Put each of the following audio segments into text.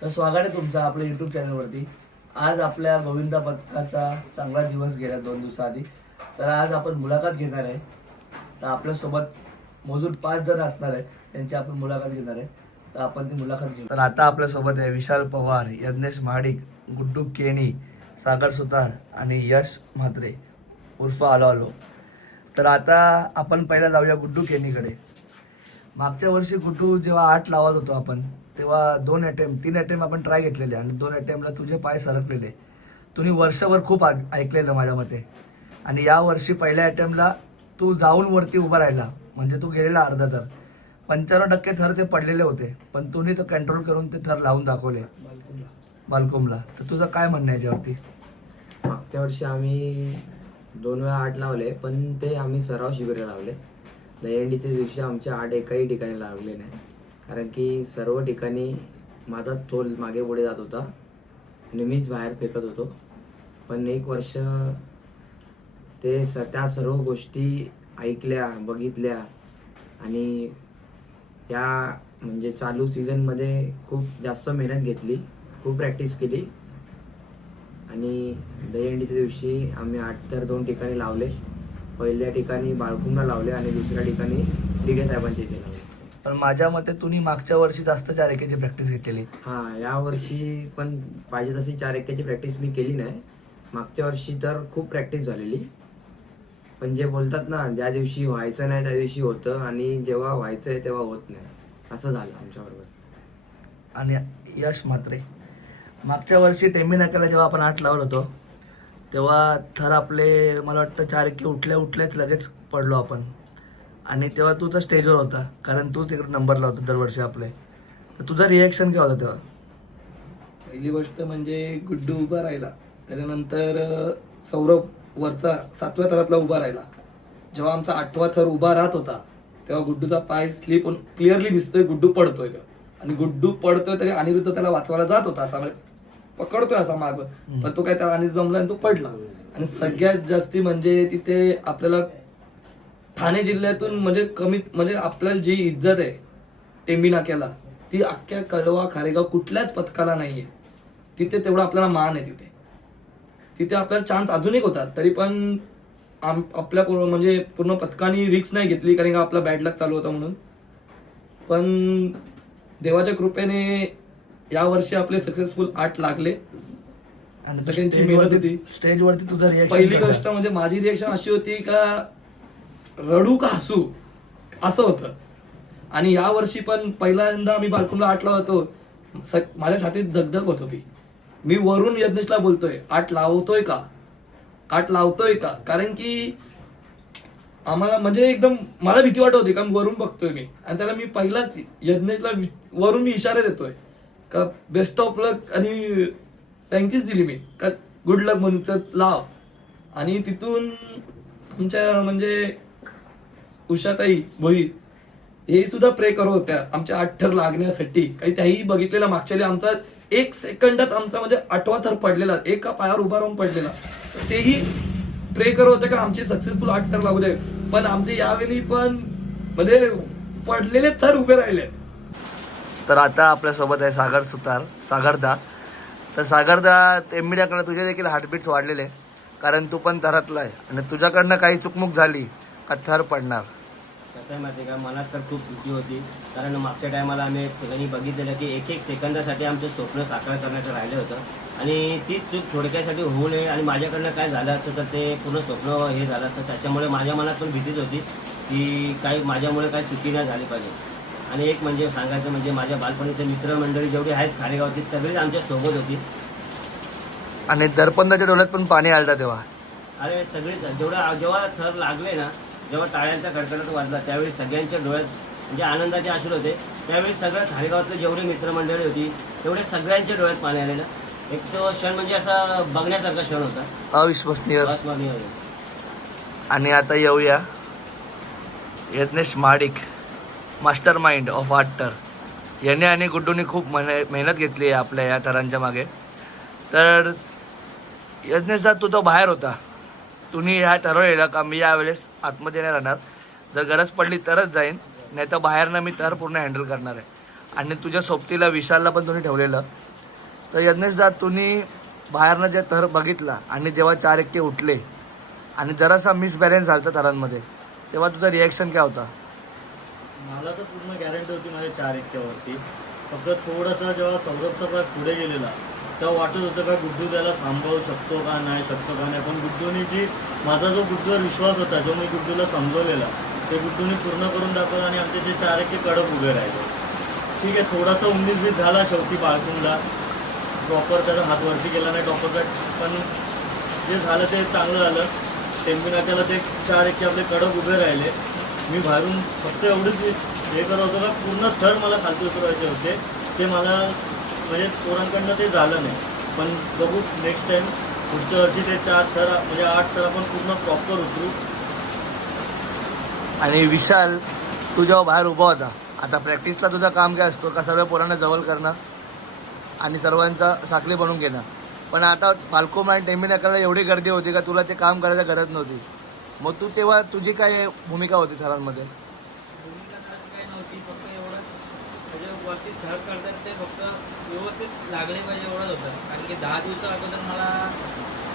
तर स्वागत आहे तुमचं आपल्या यूट्यूब चॅनलवरती. आज आपल्या गोविंदा पथकाचा चांगला दिवस गेला 2 दिवसाआधी. तर आज आपण मुलाखत घेणार आहे. तर आपल्यासोबत मोजून 5 जण असणार आहे, त्यांची आपण मुलाखत घेणार आहे. तर आपण ती मुलाखत घेऊ. तर आता आपल्यासोबत आहे विशाल पवार, यज्ञेश महाडिक, गुड्डू केणी, सागर सुतार आणि यश म्हात्रे उर्फ आलो आलो. तर आता आपण पहिला जाऊया गुड्डू केणीकडे. मागच्या वर्षी गुड्डू जेव्हा 8 लावत होतो आपण, तेव्हा 3 अटेम्प्ट आपण ट्राय घेतलेले आणि 2 अटेम्प्टला तुझे पाय सरकलेले. तुम्ही वर्षभर खूप ऐकलेलं माझ्या मते. आणि या वर्षी पहिल्या अटेम्प्टला तू जाऊन वरती उभा राहिला, म्हणजे तू गेलेला अर्धा थर. 95% थर ते पडलेले होते, पण तुम्ही तो कंट्रोल करून ते थर लावून दाखवले बालकोमला. तर तुझं काय म्हणणं आहे याच्यावरती? मागच्या वर्षी आम्ही 2 वेळा 8 लावले, पण ते आम्ही सराव शिबिर लावले. दहीहंडीच्या दिवशी आमच्या 8 एकाही ठिकाणी लागले नाही, कारण की सर्व ठिकाणी माझा तोल मागे पुढे जात होता, नेहमीच बाहेर फेकत होतो. पण एक वर्ष ते त्या सर्व गोष्टी ऐकल्या, बघितल्या आणि या म्हणजे चालू सीझनमध्ये खूप जास्त मेहनत घेतली, खूप प्रॅक्टिस केली आणि दहीहंडीच्या दिवशी आम्ही 8 तर 2 ठिकाणी लावले. पहिल्या ठिकाणी बाळकुंडला लावले आणि दुसऱ्या ठिकाणी डिगे साहेबांच्या इथे लावले. पण माझ्या मते तुम्ही मागच्या वर्षी जास्त 4 एकेची प्रॅक्टिस घेतलेली. हां, या वर्षी पण पाहिजे तशी 4 एक्क्याची प्रॅक्टिस मी केली नाही. मागच्या वर्षी तर खूप प्रॅक्टिस झालेली. पण जे बोलतात ना, ज्या दिवशी व्हायचं नाही त्या दिवशी होतं आणि जेव्हा व्हायचं आहे तेव्हा होत नाही, असं झालं आमच्याबरोबर. आणि यश म्हात्रे, मागच्या वर्षी टेंबी नाक्याला जेव्हा आपण 8 लावत होतो, तेव्हा थर आपले मला वाटतं 4 एके उठल्याच लगेच पडलो आपण. आणि तेव्हा तू तर स्टेजवर होता, कारण तू तिकडे नंबर लावतो दरवर्षी आपले. तर तुझं रिॲक्शन काय होतं तेव्हा? पहिली गोष्ट म्हणजे गुड्डू उभा राहिला, त्याच्यानंतर सौरभ वरचा 7व्या थरातला उभा राहिला. जेव्हा आमचा 8वा थर उभा राहत होता, तेव्हा गुड्डूचा पाय स्लिप होऊन क्लिअरली दिसतोय गुड्डू पडतोय तो. आणि गुड्डू पडतोय तरी अनिरुद्ध त्याला वाचवायला जात होता, असा म्हणजे पकडतोय असा माग, पण तो काय त्याला आणि जमला आणि तो पडला. आणि सगळ्यात जास्ती म्हणजे तिथे आपल्याला ठाणे जिल्ह्यातून म्हणजे कमीत म्हणजे आपल्याला जी इज्जत आहे टेंबी नाक्याला, ती अख्ख्या कळवा खारेगाव कुठल्याच पथकाला नाहीये. तिथे तेवढा आपल्याला मान आहे. तिथे आपल्याला चान्स अजून एक होता, तरी पण आपल्या म्हणजे पूर्ण पथकाने रिक्स नाही घेतली, कारण का आपला बॅड लक चालू होता म्हणून. पण देवाच्या कृपेने या वर्षी आपले सक्सेसफुल 8 लागले आणि सगळ्यांची मेहनत होती. स्टेजवरती तुझं रिॲक्शन? पहिली गोष्ट म्हणजे माझी रिएक्शन अशी होती का रडू का हसू, असं होतं. आणि या वर्षी पण पहिल्यांदा आम्ही बालकुंडला 8 ला होतो, माझ्या छातीत दगदग होत होती. मी वरून यज्ञेशला बोलतोय 8 लावतोय का, 8 लावतोय का, कारण की आम्हाला म्हणजे एकदम मला भीती वाटत होती, कारण वरून बघतोय मी आणि त्याला मी पहिलाच यज्ञेशला वरून मी इशारे देतोय का बेस्ट ऑफ लक आणि थँक्यूच दिली मी का गुड लक म्हणून तर लाव. आणि तिथून आमच्या म्हणजे उषाताई भोईर हे सुद्धा प्रे करत होत्या आमच्या 8 थर लागण्यासाठी. काही त्याही बघितलेला मागच्या आमचा 1 सेकंदात आमचा म्हणजे 8वा थर पडलेला, एका पायावर उभा राहून पडलेला. तर तेही प्रे करत होते का आमचे सक्सेसफुल 8 थर लागू दे. पण आमचे यावेळी पण म्हणजे पडलेले थर उभे राहिले. तर आता आपल्यासोबत आहे सागर सुतार, सागरदा. तर सागरदा, टेंबिड्याकडे तुझे देखील हार्टबीट्स वाढलेले, कारण तू पण थरातला आहे आणि तुझ्याकडनं काही चुकमुक झाली का थर पडणार. कसं आहे माहिती आहे का, मला तर खूप भीती होती, कारण मागच्या टायमाला आम्ही ठिकाणी बघितलेलं की 1 सेकंदासाठी आमचं स्वप्न साकार करण्याचं राहिलं होतं आणि ती चूक थोडक्यासाठी होऊ नये आणि माझ्याकडनं काय झालं असतं तर ते पूर्ण स्वप्न हे झालं असतं. त्याच्यामुळे माझ्या मनात पण भीतीच होती की काही माझ्यामुळे काही चुकी नाही झाली पाहिजे. आणि एक म्हणजे सांगायचं म्हणजे माझ्या बालपणीचे मित्रमंडळी जेवढी आहेत खारेगावची सगळीच आमच्या सोबत होती. आणि दरपंदाच्या डोळ्यात पण पाणी आलतं तेव्हा. अरे सगळीच जेव्हा थर लागले ना, जेव्हा टाळ्यांचा कडकडाट वाजला त्यावेळी सगळ्यांच्या डोळ्यात म्हणजे आनंदाचे अश्रू होते. त्यावेळी सगळ्या खारेगावातले जेवढे मित्रमंडळी होती तेवढे सगळ्यांच्या डोळ्यात पाणी आले ना. एक तो क्षण म्हणजे असा बघण्यासारखा क्षण होता, अविश्वसनीय. अविस्मरणीय. आणि आता येऊया Yagnesh Mahadik, master mind of 8 थर. याने आणि गुड्डूने खूप मेहनत घेतली आहे आपल्या या थरांच्या मागे. तर यज्ञेशचा तू तो बाहेर होता, तुम्ही ह्या ठरवलेलं का मी यावेळेस आतमध्ये नाही राहणार, जर गरज पडली तरच जाईन, नाही तर बाहेरनं मी थर पूर्ण हँडल करणार आहे. आणि तुझ्या सोबतीला विशालला पण तुम्ही ठेवलेलं. तर यज्ञेशदा तुम्ही बाहेरनं जे थर बघितला आणि जेव्हा 4 एकटे उठले आणि जरासा मिसबॅलन्स झाला थरांमध्ये, तेव्हा तुझा रिॲक्शन काय होता? मला तर पूर्ण गॅरंटी होती माझ्या 4 एकट्यावरती. फक्त थोडंसं जेव्हा सौरभचा पाय पुढे गेलेला तेव्हा वाटत होतं का गुड्डू त्याला सांभाळू शकतो का नाही शकतो का नाही, पण गुड्डूने जी माझा जो गुड्डूवर विश्वास होता, जो मी गुड्डूला समजवलेला, ते गुड्डूने पूर्ण करून दाखवलं आणि आमचे ते 4 एकटे कडक उभे राहिले. ठीक आहे, थोडासा 19-20 झाला शेवटी बाळकुंडला, प्रॉपर त्याचा हात वरती गेला नाही टॉपरचा, पण जे झालं ते चांगलं झालं. टेम्पी नाक्याला ते 4 एकटे आपले कडक उभे राहिले. मी बाहेरून फक्त एवढंच हे करत होतो का पूर्ण थर मला खालती उतरवायचे होते. ते मला म्हणजे पोरांकडनं ते झालं नाही, पण बघू नेक्स्ट टाइम पुढच्या वर्षी ते 4 थर म्हणजे 8 थर आपण पूर्ण प्रॉपर उतरू. आणि विशाल, तू जेव्हा बाहेर उभा होता, आता प्रॅक्टिसला तुझं काम काय असतो का सर्व पोरांना जवळ करणं आणि सर्वांचा साखळी बनवून घेणं, पण आता मालकोम आणि टेम्पी नाक्याला एवढी गर्दी होती का तुला ते काम करायची गरज नव्हती. मग तू तेव्हा तुझी काय भूमिका होती थरांमध्ये? भूमिका काय नव्हती, फक्त एवढं म्हणजे वरती थर करतात ते फक्त व्यवस्थित लागले पाहिजे एवढंच होतं. कारण की 10 दिवसा अगोदर मला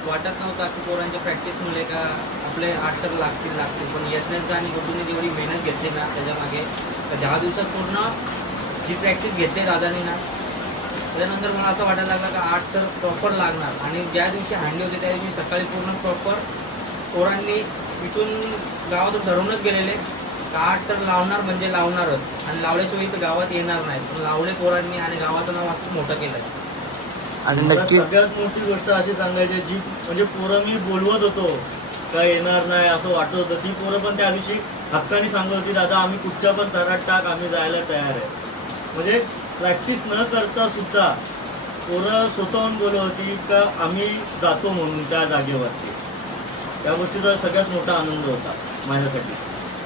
वाटत नव्हतं की पोरांच्या प्रॅक्टिसमुळे का आपले 8 तर लागतील, पण यज्ञचा आणि गुड्डूने जेवढी मेहनत घेतली ना त्याच्यामागे, तर 10 दिवसात पूर्ण जी प्रॅक्टिस घेतली दादानी ना, त्याच्यानंतर मला असं वाटायला लागलं का 8 तर प्रॉपर लागणार. आणि ज्या दिवशी हांडी होती त्या दिवशी सकाळी पूर्ण प्रॉपर पोरांनी इथून गावातून ठरवूनच गेलेले का 8 तर लावणार म्हणजे लावणारच, आणि लावल्याशिवाय इथं गावात येणार नाही, पण लावले पोरांनी आणि गावाचं नाव खूप मोठं केलं. आणि मला नक्कीच सगळ्यात मोठी गोष्ट अशी सांगायची, जी म्हणजे पोरं मी बोलवत होतो का येणार नाही असं वाटत होतं, ती पोरं पण त्या दिवशी हक्काने सांगत होती, दादा आम्ही कुठच्या पण थरात टाक, आम्ही जायला तयार आहे. म्हणजे प्रॅक्टिस न करता सुद्धा पोरं स्वतःहून बोलत होती का आम्ही जातो म्हणून त्या जागेवरती. त्या गोष्टीचा सगळ्यात मोठा आनंद होता माझ्यासाठी.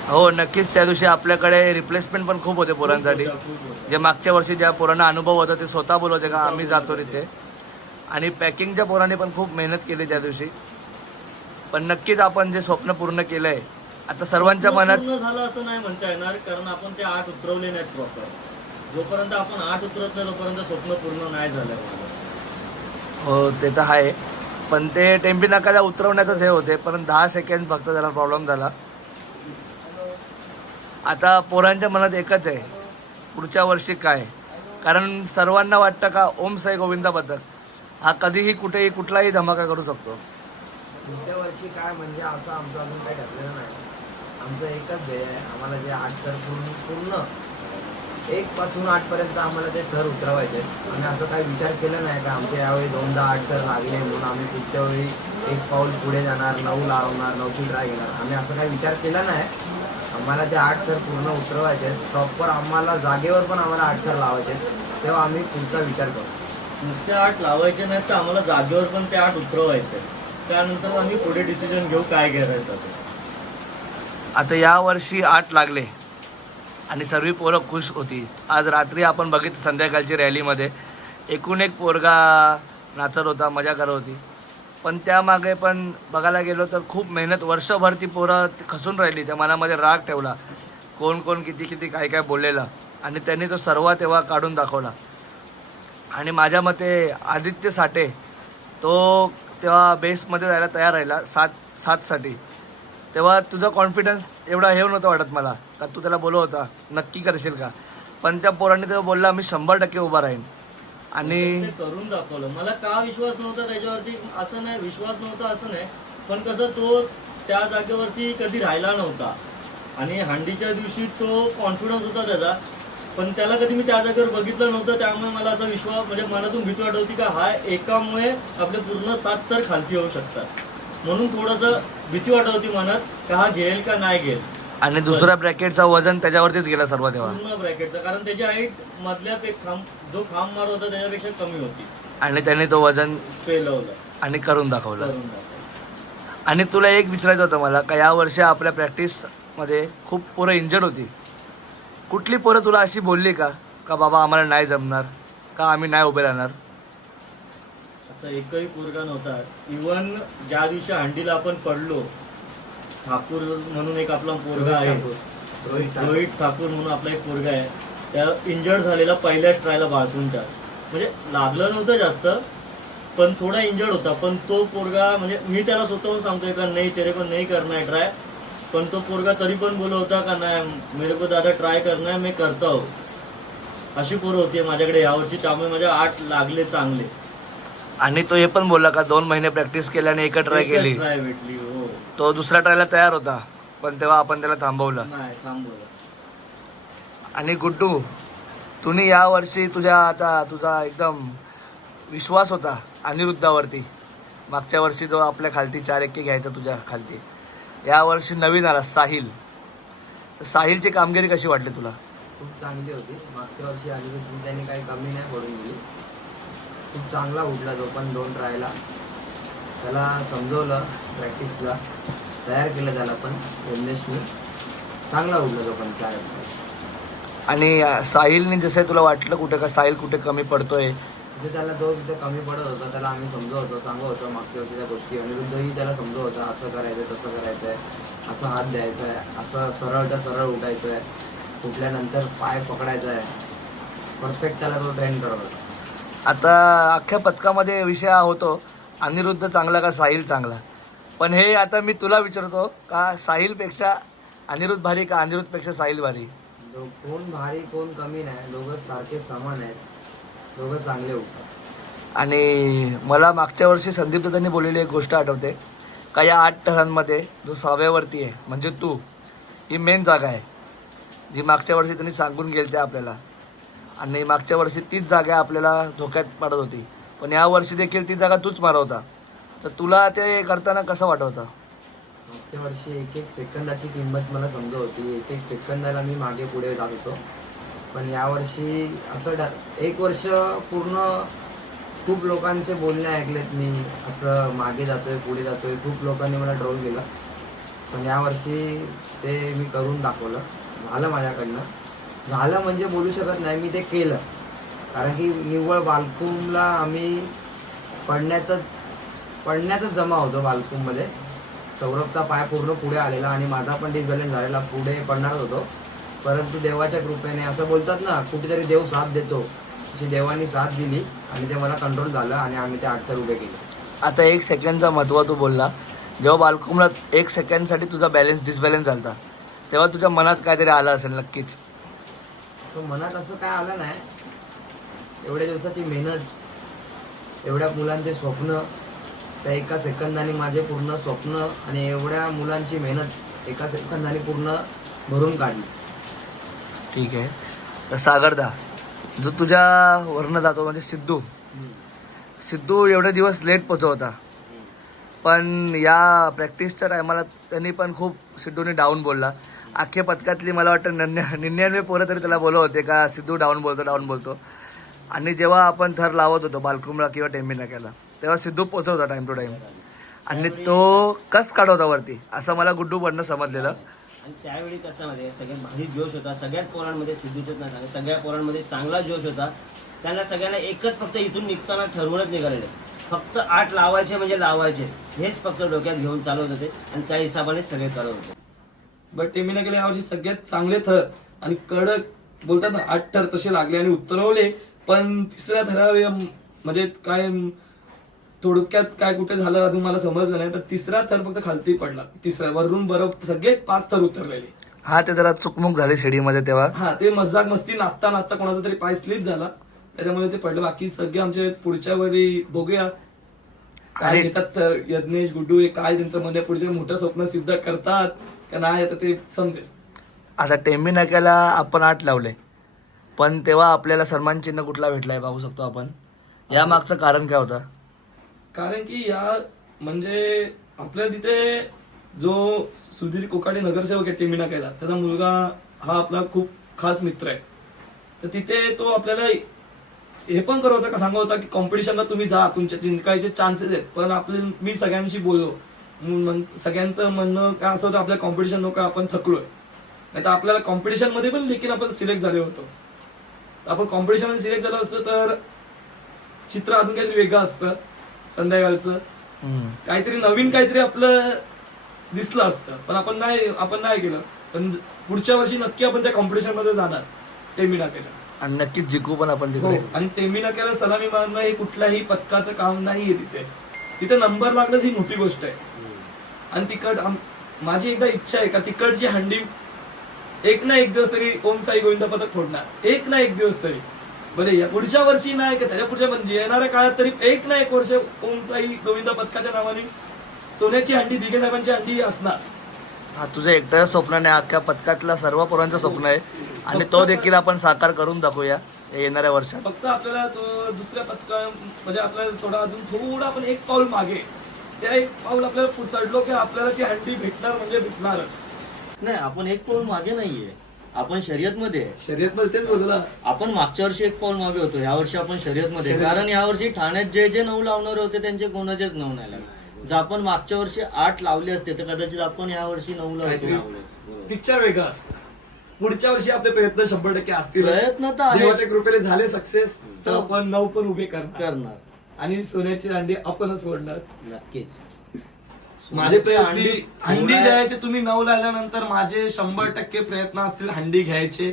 हो नक्कीच. त्या दिवशी आपल्याकडे रिप्लेसमेंट पण खूप होते पोरांसाठी. खूप होता. जे मागच्या वर्षी ज्या पोरांना अनुभव होता ते स्वतः बोलवते का आम्ही जातो तिथे. आणि पॅकिंगच्या पोरांनी पण खूप मेहनत केली त्या दिवशी. पण नक्कीच आपण जे स्वप्न पूर्ण केलंय आता सर्वांच्या मनात. पूर्ण झालं असं नाही म्हणता येणार, कारण आपण ते 8 उतरवले नाहीत प्रॉपर. जोपर्यंत आपण 8 उतरत नाही तोपर्यंत स्वप्न पूर्ण नाही झालं. हो ते तर आहे, पण ते टेम्पी नाकाला उतरवण्यातच हे होते, पण 10 सेकंड फक्त त्याला प्रॉब्लेम झाला. आता पोरांच्या मनात एकच आहे, पुढच्या वर्षी काय. कारण सर्वांना वाटतं का ओम साई गोविंदा पथक हा कधीही कुठेही कुठलाही धमाका करू शकतो. पुढच्या वर्षी काय म्हणजे असं आमचं अजून काही ठरलेलं नाही. आमचं एकच ध्येय आहे, आम्हाला जे 8 थर पूर्ण 1 पासून 8 पर्यंत आम्हाला ते थर उतरवायचे. आणि असं काही विचार केला नाही का आमच्या यावेळी 2दा 8 थर लागले म्हणून आम्ही पुढच्या वेळी 1 पाऊल पुढे जाणार, 9 लावणार, 9ची ट्राय घेणार. आम्ही असं काही विचार केला नाही. आम्हाला ते 8 थर पूर्ण उतरवायचे प्रॉपर. आम्हाला जागेवर पण आम्हाला 8 थर लावायचे, तेव्हा आम्ही पुढचा विचार करू. नुसते 8 लावायचे नाहीत तर आम्हाला जागेवर पण ते 8 उतरवायचे. त्यानंतर आम्ही पुढे डिसिजन घेऊ काय करायचं ते. आता या वर्षी 8 लागले आणि सर्व पोरं खुश होती. आज रात्री आपण बघितलं संध्याकाळची रॅलीमध्ये एकूण एक पोरगा नाचत होता, मजा करत होती. पण त्यामागे पण बघायला गेलो तर खूप मेहनत, वर्षभर ती पोरं खसून राहिली. त्या मनामध्ये राग ठेवला, कोण कोण किती किती काय काय बोललेला, आणि त्यांनी तो सर्व तेव्हा काढून दाखवला. आणि माझ्या मते आदित्य साठे तो तेव्हा बेसमध्ये जायला तयार राहिला 7साठी. तेव्हा तुझा कॉन्फिडन्स एवढा हे नव्हतं वाटत मला का तू त्याला बोलव होता नक्की करशील का, पण त्या पोरांनी तेव्हा बोलला मी 100% उभा राहीन. आणि ते करून दाखवलं. मला का विश्वास नव्हता त्याच्यावरती असं नाही, विश्वास नव्हता असं नाही, पण कसं तो त्या जागेवरती कधी राहिला नव्हता आणि हांडीच्या दिवशी तो कॉन्फिडन्स होता त्याचा, पण त्याला कधी मी त्या जागेवर बघितलं नव्हतं. त्यामुळे मला असा विश्वास म्हणजे मनातून भीती वाटत होती का हा एकामुळे आपले पूर्ण 7 तर खालती होऊ शकतात, म्हणून थोडंसं भीती वाटत होती मनात का हा घेईल का नाही घेईल. आणि दुसऱ्या ब्रॅकेटचा वजन त्याच्यावरतीच गेला सर्व तेव्हा. पूर्ण ब्रॅकेटचा, कारण त्याची हाईट मधल्यापेक्षा जो खांब मार होता त्याच्यापेक्षा कमी होती आणि त्याने तो वजन पेलवलं आणि करून दाखवलं. करून दाखवलं. आणि तुला एक विचारायचं होतं मला का या वर्षी आपल्या प्रॅक्टिसमध्ये खूप पोरं इंजर्ड होती. कुठली पोरं तुला अशी बोलली का का बाबा आम्हाला नाही जमणार, का आम्ही नाही उभे राहणार? असं एकही पोरगा नव्हता. इव्हन ज्या दिवशी हंडीला आपण पडलो, ठाकूर म्हणून एक आपला पोरगा आहे, रोहित ठाकूर म्हणून आपला एक पोरगा आहे, त्या इंजर्ड झालेला पहिल्याच ट्रायला बाळकूनच्या, म्हणजे लागलं नव्हतं जास्त पण थोडा इंजर्ड होता. पण तो पोरगा म्हणजे मी त्याला स्वतःहून सांगतोय का नाही तेरे को नाही करना है ट्राय, पण तो पोरगा तरी पण बोलत होता का नाही मेरे को दादा ट्राय करना है, मी करता हो. अशी पोरं होती माझ्याकडे यावर्षी, त्यामुळे माझ्या 8 लागले चांगले. आणि तो हे पण बोलला का 2 महिने प्रॅक्टिस केल्याने एक ट्राय केली. ट्राय भेटली हो. तो दुसऱ्या ट्रायला तयार होता पण तेव्हा आपण त्याला थांबवलं. नाही थांबवलं. आणि गुड्डू, तुम्ही या वर्षी तुझा एकदम विश्वास होता अनिरुद्धावरती. मागच्या वर्षी जो आपल्या खालती 4 एक्के घ्यायचा तुझ्या खालती, या वर्षी नवीन आला साहिल. तर साहिलची कामगिरी कशी वाटली तुला? खूप चांगली होती. मागच्या वर्षी अनिरुद्ध त्यांनी काही कमी नाही पडून गेली. खूप चांगला उठला तो पण 2 ट्रायला. त्याला समजवलं, प्रॅक्टिसला तयार केलं त्याला पण यज्ञेशनी. चांगला उठला तो पण 4 आणि साहिलने जसं तुला वाटलं कुठे का साहिल कुठे कमी पडतोय? म्हणजे त्याला जो तिथे कमी पडत होता त्याला आम्ही समजवतो, सांगत होतो मागच्या वर्षी त्या गोष्टी. अनिरुद्धही त्याला समजवत होता, असं करायचं तसं करायचं आहे, असं हात द्यायचा आहे, असं सरळच्या सरळ उठायचं आहे, उठल्यानंतर पाय पकडायचा आहे. परफेक्ट त्याला तो ट्रेन करत होता. आता अख्ख्या पथकामध्ये विषय हा होतो अनिरुद्ध चांगला का साहिल चांगला. पण हे आता मी तुला विचारतो का साहिलपेक्षा अनिरुद्ध भारी का अनिरुद्धपेक्षा साहिल भारी? कोण भारी कोण कमी नाही, दोघं सारखे समान आहेत, दोघं चांगले उठतात. आणि मला मागच्या वर्षी संदीप दादांनी बोललेली एक गोष्ट आठवते का या 8 टनांमध्ये जो 6व्यावरती आहे म्हणजे तू, ही मेन जागा आहे जी मागच्या वर्षी त्यांनी सांगून गेले ते आपल्याला. आणि मागच्या वर्षी तीच जागा आपल्याला धोक्यात पडत होती, पण या वर्षी देखील ती जागा तूच मारवता. तर तुला ते करताना कसं वाटवतं? मागच्या वर्षी 1-1 सेकंदाची किंमत मला समजत होती. 1-1 सेकंदाला मी मागे पुढे जात होतो. पण यावर्षी असं 1 वर्ष पूर्ण खूप लोकांचे बोलणे ऐकलेत मी, असं मागे जातोय पुढे जातोय. खूप लोकांनी मला ट्रोल केलं, पण यावर्षी ते मी करून दाखवलं. झालं माझ्याकडनं. झालं म्हणजे बोलू शकत नाही, मी ते केलं. कारण की निव्वळ बालकुमला आम्ही पडण्यातच जमा होतो बालकुममध्ये. सौरभचा पाय पूर्ण पुढे आलेला आणि माझा पण डिसबॅलन्स झालेला, पुढे पडणारच होतो. परंतु देवाच्या कृपेने, असं बोलतात ना कुठेतरी देव साथ देतो, अशी देवानी साथ दिली आणि ते मला कंट्रोल झालं आणि आम्ही ते 8 उभे केले. आता 1 सेकंडचा महत्त्व तू बोलला. जेव्हा बालकुमला 1 सेकंडसाठी तुझा डिसबॅलन्स झाला तेव्हा तुझ्या मनात काहीतरी आलं असेल नक्कीच. तो मनात असं काय आलं नाही. एवढ्या दिवसाची मेहनत, एवढ्या मुलांचे स्वप्न, त्या 1 सेकंदाने माझे पूर्ण स्वप्न आणि एवढ्या मुलांची मेहनत 1 सेकंदाने पूर्ण भरून काढली. ठीक आहे. तर सागरदा, जो तुझ्या वरनं जातो म्हणजे सिद्धू एवढे दिवस लेट पोचव होता, पण या प्रॅक्टिसच्या टायमाला त्यांनी पण खूप सिद्धूने डाऊन बोलला. अख्ख्या पथकातली मला वाटतं 99 पोरं तरी त्याला बोलत होते का सिद्धू डाऊन बोलतो. आणि जेव्हा आपण थर लावत होतो बालकुमला किंवा टेंबी नाक्याला, तेव्हा सिद्धू पोचत होता टाइम टू टाइम आणि तो कस काढवता वरती, असं मला गुड्डू पडणं समजलेलं. आणि त्यावेळी कसं मध्ये सगळ्यात भारी जोश होता. सगळ्यात पोरांमध्ये सिद्धूचंच नाही, सगळ्या पोरांमध्ये चांगला जोश होता. त्यांना सगळ्यांना एकच फक्त इथून निघताना ठरवूनच निघालेलं, फक्त 8 लावायचे म्हणजे लावायचे, हेच फक्त डोक्यात घेऊन चालवत होते आणि त्या हिशोबानेच सगळे करत होते. बट टेमीना गेल्या यावर्षी सगळ्यात चांगले थर आणि कडक बोलतात ना 8 थर तसे लागले आणि उतरवले. पण तिसऱ्या थरावर म्हणजे काय थोडक्यात काय कुठे झालं अजून मला समजलं नाही, पण तिसरा थर फक्त खालती पडला. तिसऱ्या वरून बरोबर सगळे 5 थर उतरलेले. हा, ते जरा चुकमुक झाली शिडीमध्ये तेव्हा. हा, ते मजाक मस्ती नाचता कोणाचा तरी पाय स्लिप झाला, त्याच्यामुळे ते पडलं. बाकी सगळे आमचे पुढच्या वरी बघूया काय घेतात. तर यज्ञेश गुड्डू हे काय त्यांचं म्हणजे पुढचे मोठं स्वप्न सिद्ध करतात का नाही आता ते समजेल. आता टेंबी नाक्याला आपण 8 लावले, पण तेव्हा आपल्याला सन्मान चिन्ह कुठला भेटलाय पाहू शकतो आपण. या मागचं कारण काय होतं? कारण की या म्हणजे आपल्या तिथे जो सुधीर कोकाटे नगरसेवक आहे टेंबी नाक्याला, त्याचा मुलगा हा आपला खूप खास मित्र आहे. तर तिथे तो आपल्याला हे पण करत होता का सांगत होता की कॉम्पिटिशनला तुम्ही जा, तुमच्या जिंकायचे चान्सेस आहेत. पण मी सगळ्यांशी बोललो, सगळ्यांचं म्हणणं काय असं होतं, आपल्या कॉम्पिटिशन नको, आपण थकलोय. नाही तर आपल्याला कॉम्पिटिशन मध्ये पण देखील आपण सिलेक्ट झाले होतो. आपण कॉम्पिटिशन मध्ये सिलेक्ट झालो असतो तर चित्र अजून काहीतरी वेगळं असतं. संध्याकाळचं काहीतरी नवीन काहीतरी आपलं दिसलं असतं, पण आपण नाही केलं. पण पुढच्या वर्षी नक्की आपण त्या कॉम्पिटिशन मध्ये जाणार. टेमी नाक्याच्या. आणि नक्कीच जिंकू पण आपण हो, तिकडे. आणि टेमी नाक्याला सलामी मारणं हे कुठल्याही पथकाचं काम नाहीये तिथे. तिथे नंबर लागणंच ही मोठी गोष्ट आहे. आणि माझी एकदा इच्छा आहे का तिकडची हंडी एक ना एक दिवस तरी ओम साई गोविंद पथक फोडणार, एक ना एक दिवस तरी. भले या पुढच्या वर्षी नाही का त्याच्या पुढच्या म्हणजे येणाऱ्या काळात तरी एक ना एक वर्ष ओम साई गोविंद पथकाच्या नावाने सोन्याची हंडी, दिघे साहेबांची हंडी असणार. हा तुझं एकट्याचं स्वप्न नाही, अख्ख्या पथकातल्या सर्व पोरांचं स्वप्न आहे आणि तो देखील आपण साकार करून दाखवूया येणाऱ्या वर्षात. फक्त आपल्याला तो दुसऱ्या पथका म्हणजे आपल्याला थोडा आपण एक पाऊल मागे, त्या एक पाऊल आपल्याला चढलो की आपल्याला ती हंडी भेटणार म्हणजे भेटणारच. नाही, आपण एक पाऊल मागे नाहीये, आपण शर्यतमध्ये आहे. शर्यतमध्ये तेच बोलला. आपण मागच्या वर्षी एक पाऊल मागे होतो, या वर्षी आपण शर्यतमध्ये आहे. कारण या वर्षी ठाण्यात जे नऊ लावणारे होते त्यांचे कोणाचेच नऊ नाही लागले. जर आपण मागच्या वर्षी 8 लावले असते तर कदाचित आपण या वर्षी 9 लावतो. पिक्चर वेगळं असतं. पुढच्या वर्षी आपले प्रयत्न 100% असतील. प्रयत्न तर आहेत. देवाच्या कृपेने झाले सक्सेस तर आपण 9 पण उभे करणार आणि सोन्याची हंडी आपणच फोडणार. नक्कीच. माझे प्रयत्न हंडी द्यायचे, तुम्ही 9 लावल्यानंतर माझे 100% प्रयत्न असतील हंडी घ्यायचे.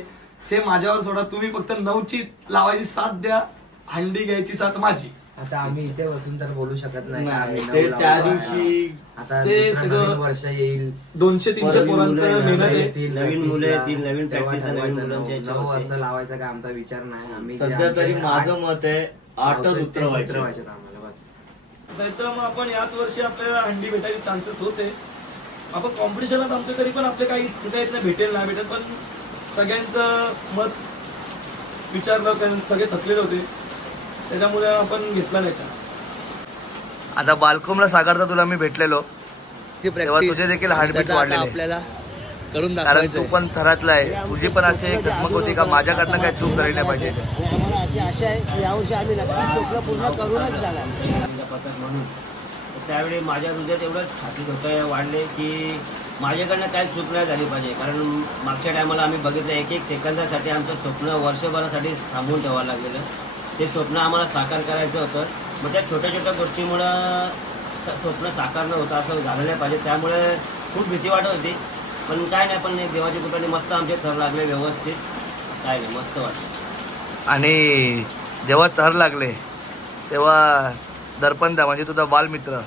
ते माझ्यावर सोडा, तुम्ही फक्त 9ची लावायची साथ द्या, हंडी घ्यायची साथ माझी. आता आम्ही इथे बसून तर बोलू शकत नाही. नाही, आम्ही ते नऊ त्या लावलो. दिवशी आता ते दुसरं सगळं नवीन वर्ष येईल, 200-300 पोरांचं मेहनत आहे. येतील नवीन practice मुलं ला, येतील, नवीन तेव्हा practice ला, नवीन ठरवायचं मुलांच्या नऊ याच्यावरती. असं लावायचा का आमचा विचार नाही. आम्ही जे सध्या तरी आमचे माझं मत आहे 8च तेच उतरवायचे. उतरवायचे आम्हाला बस. नाहीतर मग आपण याच वर्षी आपल्याला हंडी भेटायचे चान्सेस होते. आपण कॉम्पिटिशनात आमचं तरी पण आपले काही सांगता येत नाही, भेटेल नाही भेटेल, पण सगळ्यांचं मत विचारलं कारण सगळे थकलेले होते, त्याच्यामुळे आपण घेतला नाही चान्स. आता बालकोमला सागरचा तुला मी भेटलेलो तेव्हा तुझे देखील हार्टबीट वाढलेले आपल्याला करून कारण दाखवायचं तू आहे. पण थरातला आहे. तुझी पण अशी एक धमक होती का माझ्याकडनं काही चूक झाली नाही पाहिजे. आम्हाला अशी आशा आहे की यावर्षी आम्ही नक्कीच स्वप्न पूर्ण करूनच जाणार. पथक म्हणून तर त्यावेळी माझ्या हृदयात एवढं छातीत होतं वाढले की माझ्याकडनं काही चूक नाही झाली पाहिजे. कारण मागच्या टायमाला आम्ही बघितलं 1-1 सेकंदासाठी आमचं स्वप्न वर्षभरासाठी थांबवून ठेवावं लागलेलं. ते स्वप्न आम्हाला साकार करायचं होतं. मग त्या छोट्या छोट्या गोष्टीमुळं स्वप्न साकार न होतं असं झालं नाही पाहिजे. त्यामुळे खूप भीती वाटत होती, पण काय नाही, पण देवाच्या कृपेने मस्त आमचे थर लागले व्यवस्थित, काय नाही मस्त वाटलं. आणि जेव्हा थर लागले तेव्हा दर्पण द्या म्हणजे तुझा बालमित्र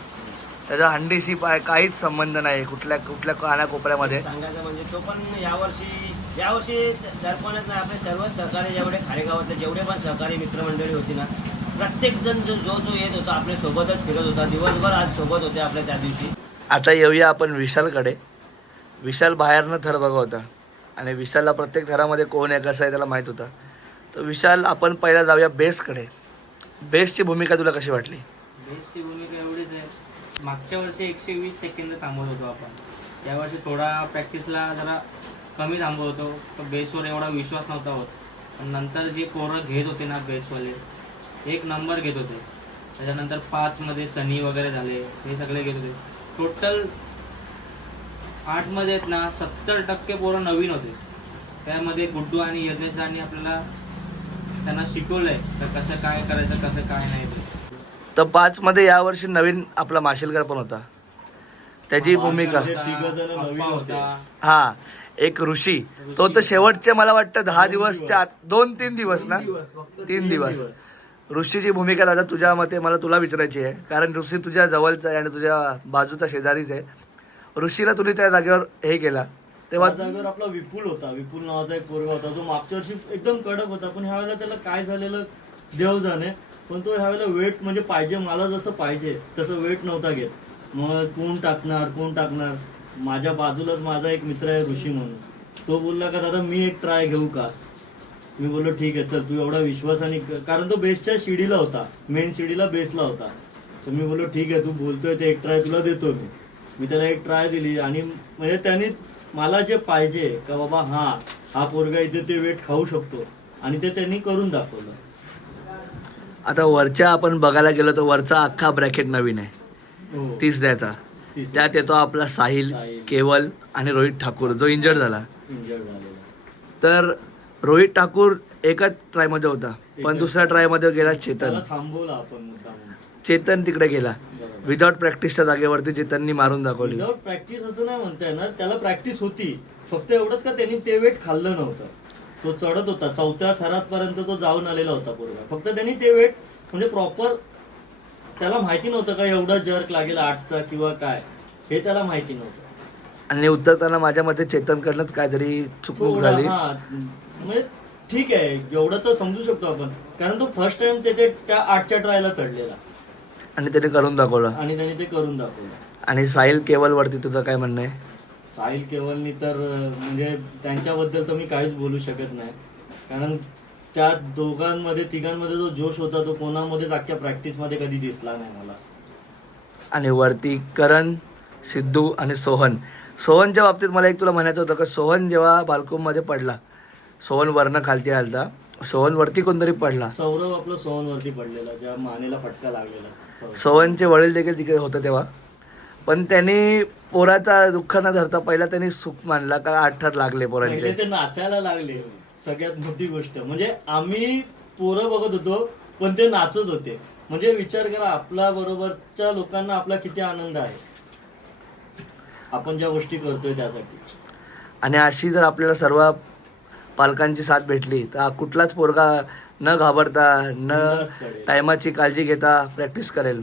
त्याच्या हंडीशी काहीच संबंध नाही कुठल्या कानाकोपऱ्यामध्ये. सांगायचं म्हणजे तो पण यावर्षी दर्पणच नाही, आपले सर्वच सहकारी जेवढे खारेगावातले जेवढे पण सहकारी मित्रमंडळी होती ना, प्रत्येक जण जो येत होता आपल्या सोबतच फिरत होता. दिवसभर आज सोबत होते आपल्या त्या दिवशी. आता येऊया आपण विशालकडे. विशाल बाहेरनं थर बघा होता आणि विशालला प्रत्येक थरामध्ये कोण आहे कसं आहे त्याला माहीत होता. तर विशाल आपण पहिला जाऊया बेसकडे. बेसची भूमिका तुला कशी वाटली? बेसची भूमिका एवढीच आहे, मागच्या वर्षी 120 सेकंद थांबवत होतो आपण. यावर्षी थोडा प्रॅक्टिसला जरा कमी थांबवत होतो, तर बेसवर एवढा विश्वास नव्हता होत. पण नंतर जे पोरं घेत होते ना बेसवाले 1 नंबर घेत होते. त्याच्यानंतर 5मध्ये सनी वगैरे झाले, हे सगळे घेत होते. टोटल 8मध्ये आहेत ना 70% पोरं नवीन होते. त्यामध्ये गुड्डू आणि यज्ञेशांनी आपल्याला त्यांना शिकवलंय तर कसं काय करायचं कसं काय नाही ते. तर 5मध्ये यावर्षी नवीन आपला माशिलकर पण होता. त्याची भूमिका तिघजण नवीन होते. हा एक ऋषी, तो तर शेवटचे मला वाटतं 10 दिवसच्या 2-3 दिवस ना 3 दिवस. ऋषीची भूमिका दादा तुझ्या मते मला तुला विचारायची आहे, कारण ऋषी तुझ्या जवळचा आहे आणि तुझ्या बाजूचा शेजारीच आहे. ऋषीला तुम्ही त्या जागेवर हे केला तेव्हा त्या जागेवर आपला विपुल होता. विपुल नावाचा एक पोरगा होता जो मागच्या वर्षी एकदम कडक होता, पण ह्यावेळेला त्याला काय झालेलं देव जाणे, पण तो ह्यावेळेला वेट म्हणजे पाहिजे मला जसं पाहिजे तसं वेट नव्हता घेत. मग कोण टाकणार. माझ्या बाजूलाच माझा एक मित्र आहे ऋषी म्हणून, तो बोलला का दादा मी एक ट्राय घेऊ का. मी बोललो ठीक आहे चल, तू एवढा विश्वासाने, कारण तो बेसच्या शिडीला होता, मेन शिडीला बेसला होता. तर मी बोललो ठीक आहे तू बोलतोय ते एक ट्राय तुला देतो मी त्याला एक ट्राय दिली. आणि म्हणजे त्याने मला जे पाहिजे का बाबा हा पोरगा इथे ते वेट खाऊ शकतो आणि ते त्यांनी करून दाखवलं. आता वरच्या आपण बघायला गेलो तर वरचा अख्खा ब्रॅकेट नवीन आहे हो. 30 द्यायचा. त्यात येतो आपला साहिल, केवल आणि रोहित ठाकूर जो इंजर्ड झाला. इंजर्ड झालेला. तर रोहित ठाकूर एकाच ट्रायमध्ये होता, पण दुसऱ्या ट्रायमध्ये गेला चेतन. त्याला थांबवलं आपण मुद्दाम. चेतन तिकडे गेला विदाउट प्रॅक्टिसच्या जागेवरती चेतननी मारून दाखवली. विदाउट प्रॅक्टिस असं नाही म्हणता येणार, त्याला प्रॅक्टिस होती, फक्त एवढंच का त्यांनी ते वेट खाल्लं नव्हतं. तो चढत होता 4थ्या थरापर्यंत तो जाऊन आलेला होता पोरगा. फक्त त्यांनी ते वेट म्हणजे प्रॉपर त्याला माहिती नव्हतं का एवढा जर्क लागेल 8चा किंवा काय, हे त्याला माहिती नव्हतं. आणि उतरताना माझ्या मते चेतनकडनंच काहीतरी चुकूक थोडं, झाली. हा म्हणजे ठीक आहे एवढं तर समजू शकतो आपण, कारण तो फर्स्ट टाइम ते त्या 8च्या ट्रायला चढलेला आणि त्याने करून दाखवलं. आणि त्याने ते करून दाखवलं. आणि साहिल केवल वरती तुझं काय म्हणणं आहे? साहिल केवलनी तर म्हणजे त्यांच्याबद्दल तर मी काहीच बोलू शकत नाही, कारण त्या दोघांमध्ये तिघांमध्ये जो जोश होता तो कोणामध्येच अख्ख्या प्रॅक्टिसमध्ये कधी दिसला नाही मला. आणि वरती करण, सिद्धू आणि सोहन. सोहनच्या बाबतीत मला एक तुला म्हणायचं होतं का सोहन जेव्हा बाल्कोमध्ये पडला, सोहन वरनं खालती आलता, सोहन वरती कोणतरी पडला, सौरभ आपलं सोहनवरती पडलेला, ज्या मानेला फटका लागलेला सौरभ. सोहनचे वडील देखील तिकडे होतं तेव्हा. पण त्यांनी पोराचा दुःख न धरता पहिला त्यांनी सुख मानला का 8 थर लागले पोरांचे. पहिले ते नाचायला लागले, सगळ्यात मोठी गोष्ट म्हणजे आम्ही पोरं बघत होतो पण ते नाचत होते. म्हणजे विचार करा आपल्या बरोबरच्या लोकांना आपला किती आनंद आहे आपण ज्या गोष्टी करतोय त्यासाठी. आणि अशी जर आपल्याला सर्व पालकांची साथ भेटली तर कुठलाच पोरगा न घाबरता न टायमाची काळजी घेता प्रॅक्टिस करेल.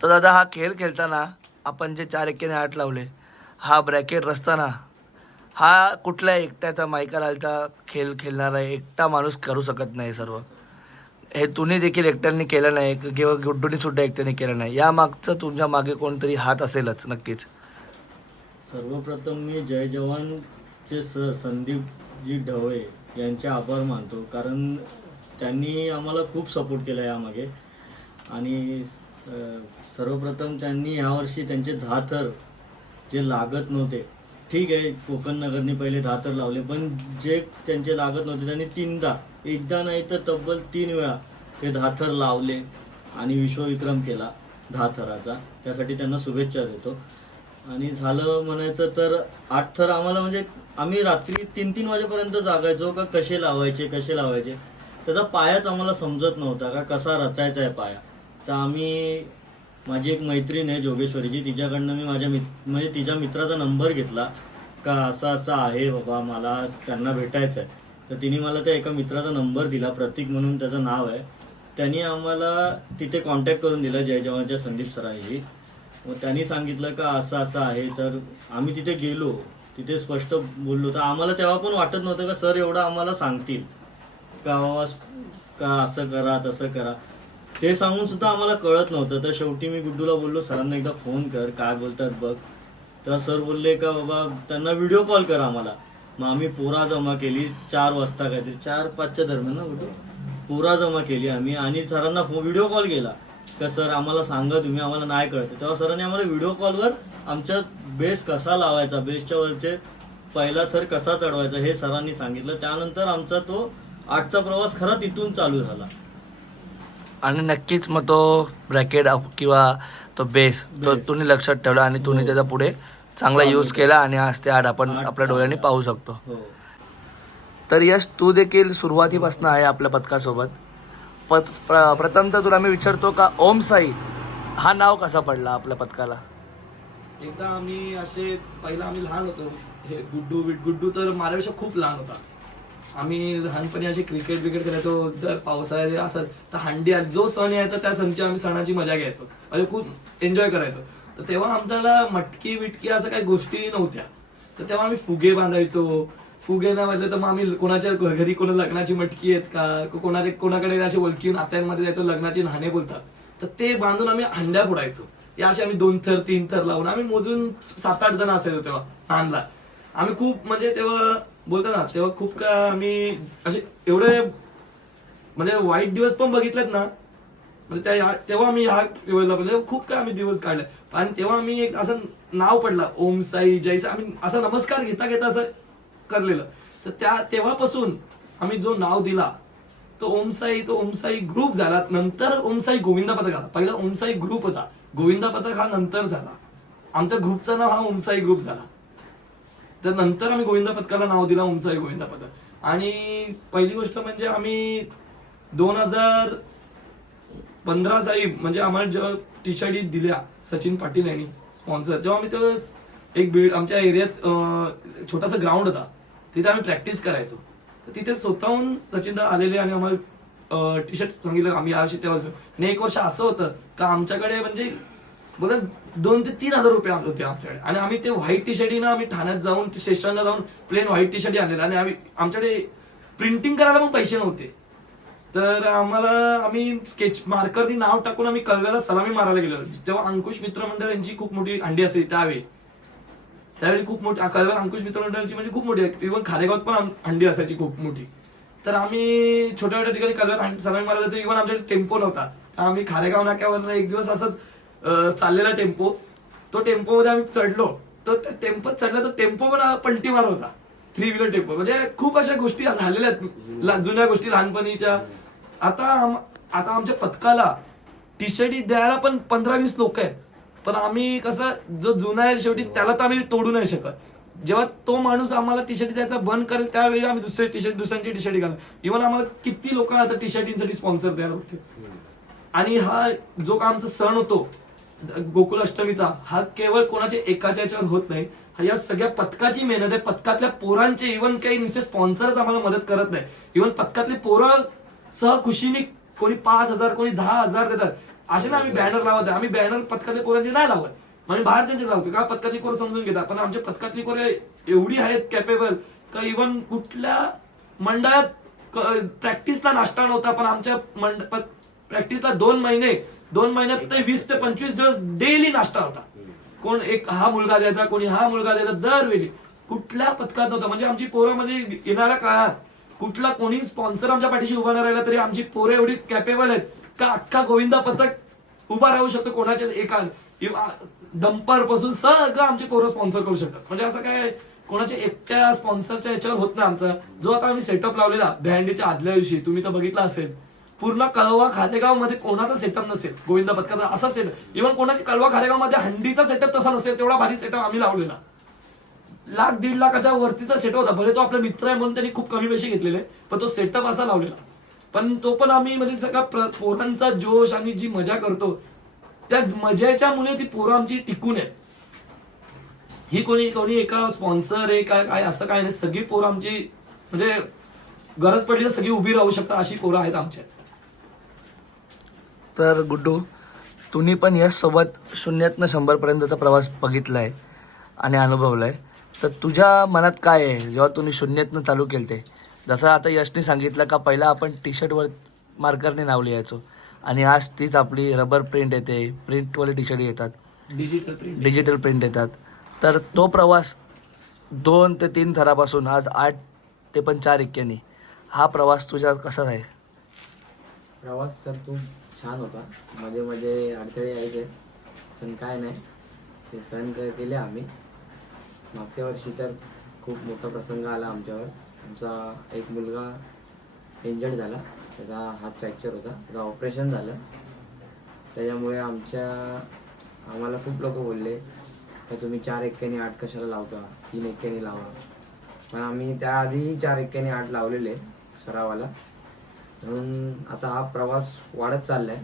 तर दादा हा खेळ खेळताना आपण जे 4 एकेने 8 लावले, हा ब्रॅकेट रचताना हा कुठल्या एकट्याचा मायकरालचा खेळ खेळणारा एकटा माणूस करू शकत नाही. सर्व हे तुम्ही देखील एकट्याने केलं नाही किंवा गुड्डूनी सुद्धा एकट्याने केलं नाही. या मागचं तुमच्या मागे कोणतरी हात असेलच नक्कीच. सर्वप्रथम मी जय जवानचे सर संदीपजी ढवळे यांचे आभार मानतो, कारण त्यांनी आम्हाला खूप सपोर्ट केला यामागे. आणि सर्वप्रथम त्यांनी यावर्षी त्यांचे 10 थर जे लागत नव्हते, ठीक आहे कोकण नगरने पहिले 10 थर लावले, पण जे त्यांचे लागत नव्हते त्यांनी 3दा, एकदा नाही तर तब्बल 3 वेळा ते 10 थर लावले आणि विश्वविक्रम केला 10 थराचा. त्यासाठी त्यांना शुभेच्छा देतो. आणि झालं म्हणायचं तर 8 थर आम्हाला म्हणजे आम्ही रात्री 3-3 वाजेपर्यंत जागायचो का कसे लावायचे. त्याचा पायाच आम्हाला समजत नव्हता का कसा रचायचा आहे पाया. तर आम्ही, माझी एक मैत्रीण आहे जोगेश्वरीची, तिच्याकडनं मी म्हणजे तिच्या मित्राचा नंबर घेतला का असं आहे बाबा मला त्यांना भेटायचं आहे. तर तिने मला त्या एका मित्राचा नंबर दिला, प्रतीक म्हणून त्याचं नाव आहे. त्यांनी आम्हाला तिथे कॉन्टॅक्ट करून दिला जय जवानच्या संदीप सरांशी. मग त्यांनी सांगितलं का असं आहे. तर आम्ही तिथे गेलो, तिथे स्पष्ट बोललो. तर आम्हाला तेव्हा पण वाटत नव्हतं का सर एवढं आम्हाला सांगतील का असं करा तसं करा. ते सांगून सुद्धा आम्हाला कळत नव्हतं. तर शेवटी मी गुड्डूला बोललो सरांना एकदा फोन कर काय बोलतात बघ. तर सर बोलले का बाबा त्यांना व्हिडिओ कॉल करा आम्हाला. मग आम्ही पोरा जमा केली 4 वाजता, काहीतरी 4-5च्या दरम्यान ना गुड्डू, पोरा जमा केली आम्ही आणि सरांना व्हिडिओ कॉल केला का सर आम्हाला सांगा तुम्ही, आम्हाला नाही कळतं. तेव्हा सरांनी आम्हाला व्हिडिओ कॉलवर आमच्या बेस कसा लावायचा, बेसच्या वरचे पहिला थर कसा चढवायचा हे सरांनी सांगितलं. त्यानंतर आमचा तो 8चा प्रवास खरा तिथून चालू झाला. आणि नक्कीच मग तो ब्रॅकेट किंवा तो बेस तो तुम्ही लक्षात ठेवला आणि तुम्ही त्याचा पुढे चांगला यूज केला आणि आज ते 8 आपण आपल्या डोळ्यांनी पाहू शकतो. हो. तर यश तू देखील सुरुवातीपासून आहे आपल्या पथकासोबत. प्रथम तर तुला मी विचारतो का ओम साई हा नाव कसा पडला आपल्या पथकाला? एकदा आम्ही असेच पहिला आम्ही लहान होतो, हे गुड्डू तर माझ्यापेक्षा खूप लहान होता. आम्ही लहानपणी असे क्रिकेट खेळायचो. जर पावसाळ्यात असं तर हंडी जो सण यायचा त्या सणाची मजा घ्यायचो, म्हणजे खूप एन्जॉय करायचो. तर तेव्हा आम्हाला मटकी विटकी असं काही गोष्टी नव्हत्या. तर तेव्हा आम्ही फुगे बांधायचो. फुगे नाही बांधले तर मग आम्ही कोणाच्या घरी कोणा लग्नाची मटकी आहेत का कोणाकडे असे ओळखी नात्यांमध्ये जायचो, लग्नाची नाणे बोलतात, तर ते बांधून आम्ही हंड्या फोडायचो. या असे आम्ही 2 थर 3 थर लावून आम्ही मोजून 7-8 जण असायचो तेव्हा लहानला. आम्ही खूप म्हणजे तेव्हा बोलतो ना तेव्हा खूप का आम्ही असे एवढे म्हणजे वाईट दिवस पण बघितलेत ना, म्हणजे तेव्हा आम्ही ह्या लेवलला म्हणजे खूप काय आम्ही दिवस काढले. आणि तेव्हा आम्ही एक असं नाव पडला ओम साई जय साई, आम्ही असा नमस्कार घेता असं करलेलं. तर तेव्हापासून आम्ही जो नाव दिला तो ओम साई ग्रुप झाला. नंतर ओम साई गोविंदा पथक आला. पहिला ओम साई ग्रुप होता, गोविंदा पथक हा नंतर झाला. आमच्या ग्रुपचं नाव हा ओम साई ग्रुप झाला. तर नंतर आम्ही गोविंदा पथकाला नाव दिला ओम साई गोविंदा पथक. आणि पहिली गोष्ट म्हणजे आम्ही 2015 साली म्हणजे आम्हाला जेव्हा टी शर्ट दिल्या सचिन पाटील यांनी स्पॉन्सर, जेव्हा आम्ही तो एक आमच्या एरियात छोटासा ग्राउंड होता, तिथे आम्ही प्रॅक्टिस करायचो. तर तिथे स्वतःहून सचिनदा आलेले आणि आम्हाला टी शर्ट सांगितलं आम्ही यावर्षी तेव्हा आणि एक वर्ष असं होतं का आमच्याकडे म्हणजे बघा 2,000 ते 3,000 रुपये होते आमच्याकडे आणि आम्ही ते व्हाईट टी शर्टीनं आम्ही ठाण्यात जाऊन स्टेशनला जाऊन प्लेन व्हाईट टी शर्ट आणलेलं आणि आमच्याकडे प्रिंटिंग करायला पण पैसे नव्हते. तर आम्ही स्केच मार्करनी नाव टाकून आम्ही कळव्याला सलामी मारायला गेलो. तेव्हा अंकुश मित्रमंडळ यांची खूप मोठी हंडी असेल त्यावेळी खूप मोठी कळव्यात अंकुश मित्रमंडळाची म्हणजे खूप मोठी इव्हन खारेगावात पण हंडी असायची खूप मोठी. तर आम्ही छोट्या छोट्या ठिकाणी कळव्यात सलामी मारायला जातो. इव्हन आमच्याकडे टेम्पो नव्हता तर आम्ही खारेगाव नाक्यावर एक दिवस असंच चाललेला टेम्पो, तो टेम्पो मध्ये आम्ही चढलो तर त्या टेम्पोत चढला तो टेम्पो पण पलटी मार होता, 3 व्हीलर टेम्पो. म्हणजे खूप अशा गोष्टी झालेल्या आहेत जुन्या गोष्टी लहानपणीच्या. आता आमच्या पथकाला टी शर्ट द्यायला पण 15-20 लोक आहेत, पण आम्ही कसं जो जुना आहे शेवटी त्याला तर आम्ही तोडू नाही शकत. जेव्हा तो माणूस आम्हाला टी शर्ट द्यायचा बंद करेल त्यावेळी आम्ही दुसऱ्यांची टी शर्ट घालू. इव्हन आम्हाला किती लोक आता टी शर्टींसाठी स्पॉन्सर द्यायला होते. आणि हा जो का आमचा सण होतो गोकुळ अष्टमीचा, हा केवळ कोणाच्या एकाच्या याच्यावर होत नाही, हा या सगळ्या पथकाची मेहनत आहे. पथकातल्या पोरांचे इव्हन काही नुसते स्पॉन्सरच आम्हाला मदत करत नाही, इव्हन पथकातले पोरं सहखुशीने कोणी 5,000 कोणी 10,000 देतात. असे ना आम्ही बॅनर लावत, आम्ही बॅनर पथकातल्या पोरांचे नाही लावत, आम्ही बाहेरच्यांचे लावतो का पथकातली पोरं समजून घेतात. पण आमच्या पथकातली पोरं एवढी आहेत कॅपेबल का इव्हन कुठल्या मंडळात प्रॅक्टिसला नाश्ता नव्हता, पण आमच्या प्रॅक्टिसला 2 महिन्यात ते 20 ते 25 दिवस डेली नाश्ता होता. कोण एक हा मुलगा द्यायचा, कोणी हा मुलगा द्यायचा, दरवेळी कुठल्या पथकात नव्हता. म्हणजे आमची पोरं म्हणजे येणाऱ्या काळात कुठला कोणी स्पॉन्सर आमच्या पाठीशी उभा नाही राहिला तरी आमची पोरं एवढी कॅपेबल आहेत का अख्खा गोविंदा पथक उभा राहू शकतो कोणाच्या एका डंपर पासून सगळं आमची पोरं स्पॉन्सर करू शकतात. म्हणजे असं काय कोणाच्या एकट्या स्पॉन्सरच्या याच्यावर होत नाही आमचा. जो आता आम्ही सेटअप लावलेला भेंडीच्या आदल्या दिवशी तुम्ही तर बघितला असेल, पूर्ण कळवा खातेगाव मध्ये कोणाचा सेटअप नसेल गोविंदा पथकाचा असा सेटअप. इव्हन कोणाची कळवा खातेगाव मध्ये हंडीचा सेटअप तसा नसेल तेवढा भारी सेटअप आम्ही लावलेला. 1,00,000-1.5 लाखाच्या वरतीचा सेटअप होता. भले तो आपला मित्र आहे म्हणून त्यांनी खूप कमी पैसे घेतलेले, पण तो सेटअप असा लावलेला. पण तो पण आम्ही म्हणजे सगळा पोरांचा जोश आणि जी मजा करतो त्या मजेच्या मुळे ती पोरं आमची टिकून आहेत. ही कोणी एका स्पॉन्सर आहे काय असं काय नाही, सगळी पोरं आमची म्हणजे गरज पडली तर सगळी उभी राहू शकतात अशी पोरं आहेत आमच्या. तर गुड्डू, तुम्ही पण यश सोबत 0 ते 100 पर्यंतचा प्रवास बघितलाय आणि अनुभवलाय. तर तुझ्या मनात काय आहे जेव्हा तुम्ही 0 चालू केलं ते? जसं आता यशने सांगितलं का पहिला आपण टी शर्टवर मार्करने नाव लिहायचो आणि आज तीच आपली रबर प्रिंट येते, प्रिंटवाले टी शर्ट येतात, डिजिटल प्रिंट येतात. तर तो प्रवास 2 ते 3 थरापासून आज 8 ते पण 4 इक्क्यानी हा प्रवास तुझ्या कसा आहे? प्रवास सर खूप छान होता. मध्ये मध्ये अडथळे यायचे पण काय नाही, ते सहन केले आम्ही. मागच्या वर्षी तर खूप मोठा प्रसंग आला आमच्यावर. आमचा एक मुलगा इंजर्ड झाला, त्याचा हात फ्रॅक्चर होता, त्याचं ऑपरेशन झालं. त्याच्यामुळे आम्हाला खूप लोक बोलले का तुम्ही 4 एक्क्यानी 8 कशाला लावता, 3 एक्क्यानी लावा. पण आम्ही त्याआधी 4 एक्क्यानी 8 लावलेले सरावाला. म्हणून आता हा प्रवास वाढत चाललाय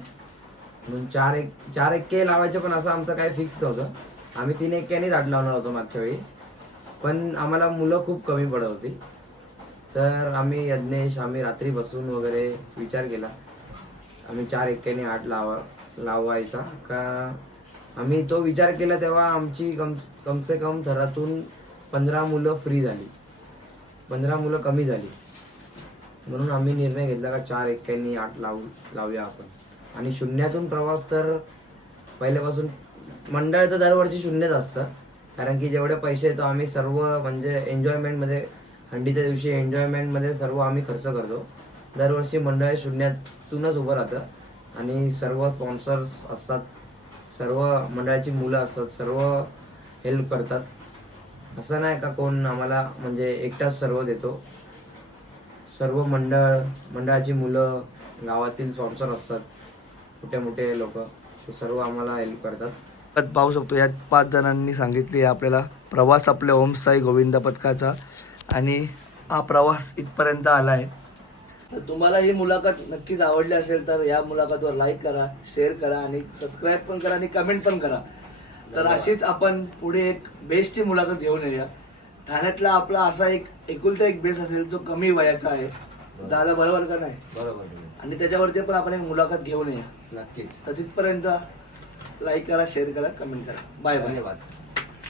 म्हणून 4 एक्के लावायचे, पण असं आमचं काही फिक्स नव्हतं. आम्ही 3 एक्क्यानीच 8 लावणार होतो मागच्या वेळी, पण आम्हाला मुलं खूप कमी पडत होती. तर आम्ही रात्री बसून वगैरे विचार केला आम्ही 4 एक्क्यानी 8 लावायचा का. आम्ही तो विचार केला तेव्हा आमची कम से कम थरातून 15 मुलं फ्री झाली, 15 मुलं कमी झाली. म्हणून आम्ही निर्णय घेतला का 4 एक्क्यानी 8 लावूया आपण. आणि 0तून प्रवास तर पहिल्यापासून मंडळ तर दरवर्षी 0च असतं, कारण की जेवढे पैसे येतो आम्ही सर्व म्हणजे एन्जॉयमेंटमध्ये, हंडीच्या दिवशी एन्जॉयमेंटमध्ये सर्व आम्ही खर्च करतो. दरवर्षी मंडळ 0तूनच उभं राहतं आणि सर्व स्पॉन्सर्स असतात, सर्व मंडळाची मुलं असतात, सर्व हेल्प करतात. असं नाही का कोण आम्हाला म्हणजे एकटाच सर्व देतो. सर्व मंडळाची मुलं, गावातील स्पॉन्सर असतात, मोठे लोक, ते सर्व आम्हाला हेल्प करतात. पाहू शकतो यात 5 जणांनी सांगितले आपल्याला प्रवास आपल्या ओम साई गोविंदा पथकाचा आणि हा प्रवास इथपर्यंत आला आहे. तर तुम्हाला ही मुलाखत नक्कीच आवडली असेल तर या मुलाखतीवर लाईक करा, शेअर करा आणि सबस्क्राईब पण करा आणि कमेंट पण करा. तर अशीच आपण पुढे एक बेस्टची मुलाखत घेऊन येऊया. ठाण्यातला आपला असा एक एकुलता एक बेस असेल जो कमी वयाचा आहे. दादा बरोबर का नाही? बरोबर आणि त्याच्यावरती पण आपण एक मुलाखत घेऊन ये. नक्कीच तर तिथपर्यंत लाईक करा, शेअर करा, कमेंट करा. Bye bye. धन्यवाद.